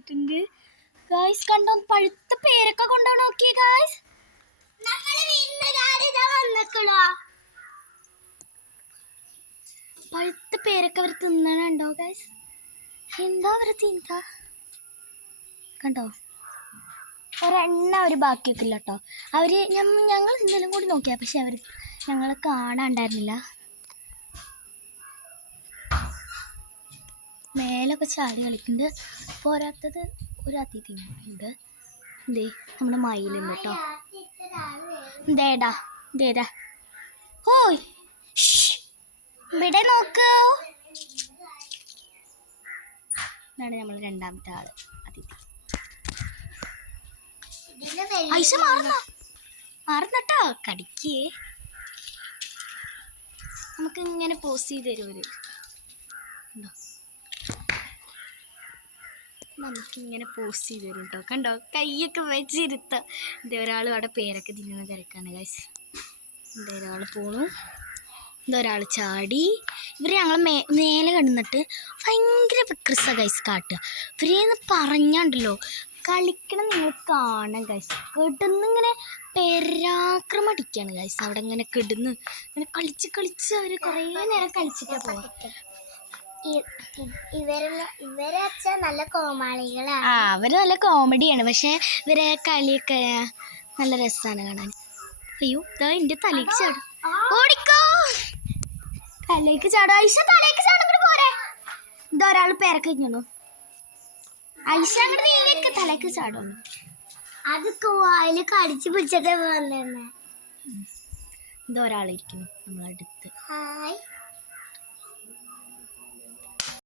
വന്നിട്ടുണ്ട്. ഗായ്സ് കണ്ടോ? പഴുത്ത പേരൊക്കെ കൊണ്ടോ നോക്കിയേ ഗായ്സ് പഴുത്ത പേരൊക്കെ അവർ തിന്നണുണ്ടോ ഗായ്സ് എന്താ അവർ തിന്താ കണ്ടോ? ഒരെണ്ണ ഒരു ബാക്കിയൊക്കെ ഇല്ല കേട്ടോ അവർ ഞങ്ങൾ ഇന്നലെ കൂടി നോക്കിയാ പക്ഷെ അവർ ഞങ്ങൾ കാണാണ്ടായിരുന്നില്ല. മേലൊക്കെ ചാടി കളിക്കുന്നുണ്ട്. പോരാത്തത് ഒരു അതിഥി ഉണ്ട് എന്തേ നമ്മുടെ മയിലുണ്ട് കേട്ടോ ദേടാ ദേടാ ഷ്. ഇവിടെ നോക്കൂ. ഇതാണ് നമ്മൾ രണ്ടാമത്തെ ആൾ അതിഥി. ഐഷ മാറുന്ന? മാറുന്നട്ടോ കടിക്കേ. നമുക്ക് ഇങ്ങനെ പോസ് ചെയ്ത് തരും ഒരു കണ്ടോ നമുക്കിങ്ങനെ പോസ്റ്റ് ചെയ്ത് തരും കേട്ടോ കണ്ടോ? കൈയൊക്കെ വെച്ചിരുത്ത. എന്താ ഒരാൾ അവിടെ പേരൊക്കെ തിന്നുന്ന തിരക്കാണ് ഗൈസ് എന്താ ഒരാൾ പോണു. ഇതൊരാൾ ചാടി. ഇവർ ഞങ്ങൾ മേ മേലെ കണ്ടിട്ട് ഭയങ്കര വിക്രസ ഗൈസ് കാട്ടുക. ഇവരെന്ന് പറഞ്ഞാണ്ടല്ലോ കളിക്കണം നിങ്ങൾ കാണാം ഗൈസ് കിടന്നിങ്ങനെ പെരാക്രമം അടിക്കുകയാണ് ഗൈസ് അവിടെ ഇങ്ങനെ കിടന്ന് ഇങ്ങനെ കളിച്ച് കളിച്ച് അവർ കുറേ നേരം കളിച്ചിട്ടാണ് പോവാ. ആ അവർ നല്ല കോമഡിയാണ് പക്ഷെ ഇവരെ കളിയൊക്കെ നല്ല രസമാണ് കാണാൻ. അയ്യോ ഇതാ എന്റെ തലേക്ക് ചാടും. ഓടിക്കോ. തലേക്ക് ചാടും. ഐഷ തലേക്ക് ചാടും. പോരെ. ഇതാ ഒരാൾ പേരക്കഴിഞ്ഞു ഐഷ അങ്ങോട്ട് നീങ്ങിക്ക് തലേക്ക് ചാടും. അത് വായിൽ കടിച്ചു പിടിച്ചിട്ട് വന്നെ ഇതാ ഒരാളിരിക്കുന്നു നമ്മളടുത്ത് ഹായ്.